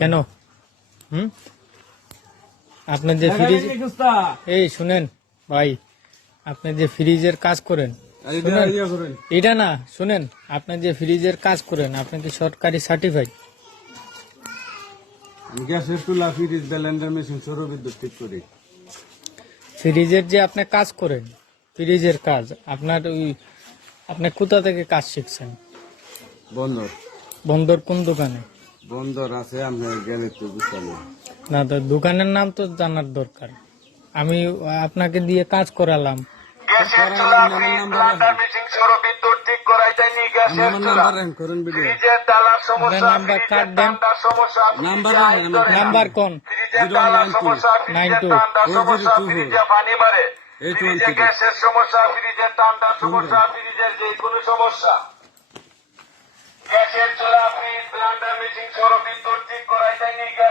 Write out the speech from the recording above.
কেন? আপনার যে ফ্রিজ, এই শুনেন ভাই, আপনি যে ফ্রিজের কাজ করেন, শুনেন, এটা না শুনেন, আপনি যে ফ্রিজের কাজ করেন, আপনি কি সরকারি সার্টিফাইড? গ্যাসের চুলা, ফ্রিজ, ব্লেন্ডার মেশিন, সৌরবিদ্যুৎ ঠিক করি। ফ্রিজের যে আপনি কাজ করেন, ফ্রিজের কাজ আপনার ওই, আপনি কোথা থেকে কাজ শিখছেন? বন্দর। বন্দর কোন দোকানে? বন্দর আছে, আমরা গেলে তো বুঝতে না, তো দোকানের নাম তো জানার দরকার। আমি আপনাকে দিয়ে কাজ করালাম, গ্যাসের চুলা, ফ্রিজ, ব্লেন্ডার মেশিন, সৌরবিদ্যুৎ ঠিক করাই দেয়নি। গ্যাসের চুলা, ফ্রিজের ডালার সমস্যা, নাম্বার ফ্রিজের কার্ড দেন, ঠান্ডার সমস্যা, নাম্বার কোন? ফ্রিজের ডালার সমস্যা, ফ্রিজের 92 ঠান্ডার সমস্যা, ফ্রিজে পানি মারে, ফ্রিজে গ্যাসের সমস্যা, ফ্রিজের ঠান্ডার সমস্যা, ফ্রিজের যে কোনো সমস্যা, গ্যাসের চুলা, ফ্রিজ, ব্লেন্ডার মেশিন, সৌরবিদ্যুৎ